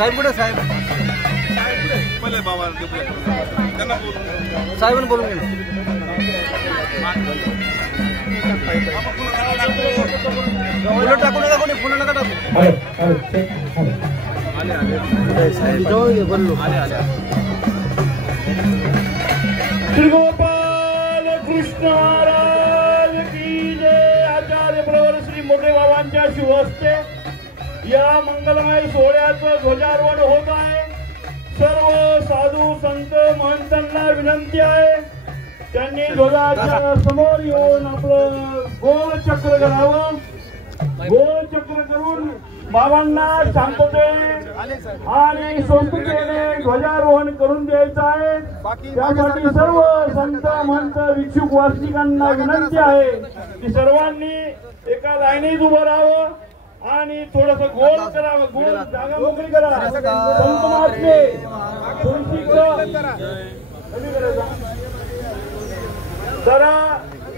साहेब कुठे साहेब साहेब बोलून घे फुलं टाकू नका कोणी फुलं नका टाकू श्री गोपाल कृष्ण महाराज की जय। आचार्य प्रवर श्री मोठे बाबांच्या शुभहस्ते या मंगलमय सोहळ्याचं ध्वजारोहण होत आहे। सर्व साधू संत महंतांना विनंती आहे त्यांनी ध्वजाच्या समोर येऊन आपलं गोल चक्र करावं। गोल चक्र करून बाबांना शांतते आणि संस्कृतीने ध्वजारोहण करून द्यायचं आहे। त्यासाठी सर्व संत महंत भिक्षुक वासिकांना विनंती आहे की सर्वांनी एका लाईनीत उभं राहावं आणि थोडस गोल करावं। गोल जागा मोकळी करा। संत महात्मे जरा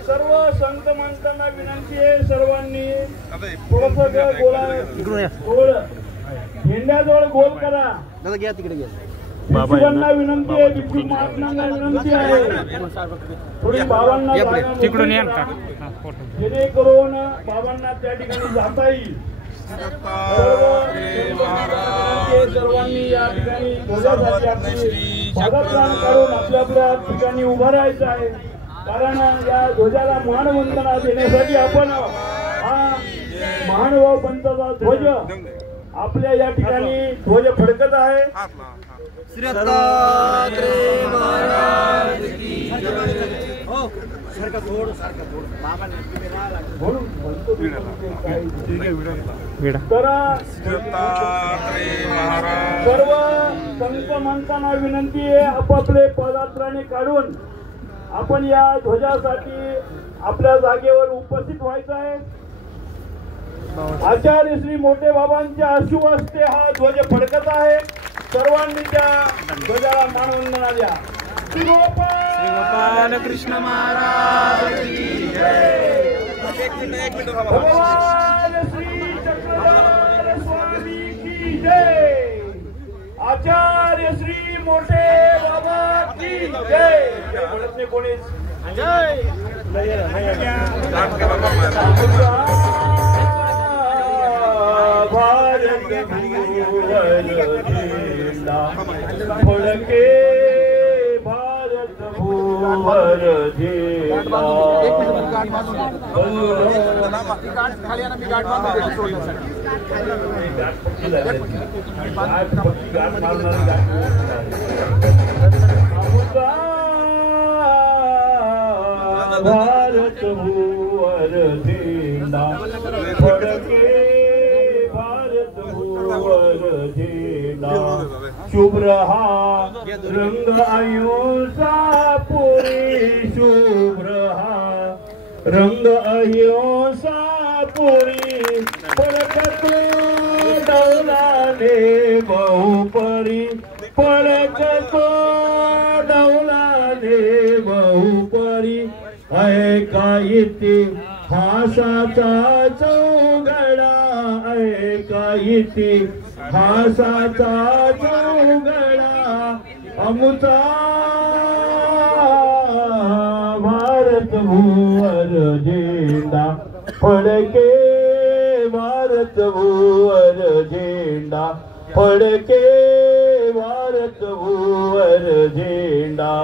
सर्व संत महंतांना विनंती आहे सर्वांनी थोडस गोल झेंड्याजवळ गोल करा। दादा घ्या तिकडे घ्या बाबांना विनंती आहे भिक्षुक महात्म्यांना विनंती आहे थोडी बाबांना तिकडून या का जेणेकरून बाबांना त्या ठिकाणी जाता येईल। सर्वांनी या ठिकाणी ध्वजासाठी आपली पदत्राण काढून आपल्या आपल्या ठिकाणी उभं राहायचं आहे कारण या ध्वजाला मानवंदना देण्यासाठी आपण हा महानुभाव पंथाचा ध्वज आपल्या या ठिकाणी ध्वज फडकत आहे। तर सर्व संत महंतांना विनंती आहे आपापले पदयात्राने काढून आपण या ध्वजासाठी आपल्या जागेवर उपस्थित व्हायचं आहे। आचार्य श्री मोठे बाबांच्या शुभ हस्ते हा ध्वज फडकत आहे। सर्वांनी त्या ध्वजाला मानवंदना द्या। श्री गोपाल कृष्ण महाराज की जय। भगवान श्री चक्रधर स्वामी की जय। आचार्य श्री मोठे बाबा की जय। कोणी जय भारत फडके भारत भूवर झेंडा भारत भूवर झेंडा फडके भारत भूवर झेंडा शुभ्र हा रंग अहिंसा पुरी शुभ्र हा रंग अहिंसा पुरी फडकतो डौलाने बहुपरी फडकतो डौलाने बहुपरी ऐका इति हासाचा चौघडा ऐका इति हासाचा चौघडा अमुचा भारत भूवर झेंडा फडके भारत भूवर झेंडा फडके भारत भूवर झेंडा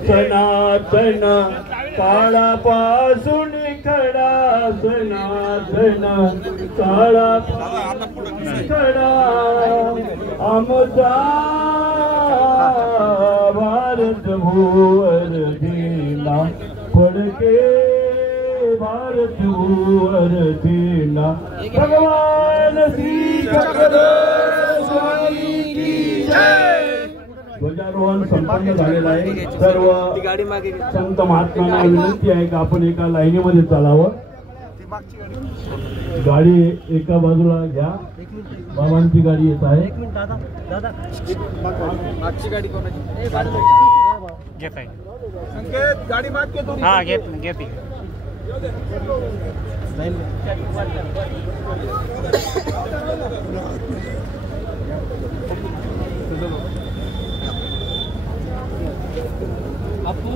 सनातन काळापासून खडा सनातन काळापासून खडा आमचा भारत भूवर झेंडा फडके भारत भूवर झेंडा भगवान श्री चक्रधर स्वामी की जय। ध्वजारोहण संपन्न झालेलं आहे। सर्व संत महात्म्यांना विनंती आहे की आपण एका लाईनीमध्ये चालावं। गाडी एका बाजूला घ्या। बाबांची गाडी येत आहे। घेत आहे संकेत गाडी मागे दोन्ही हा घेते आपू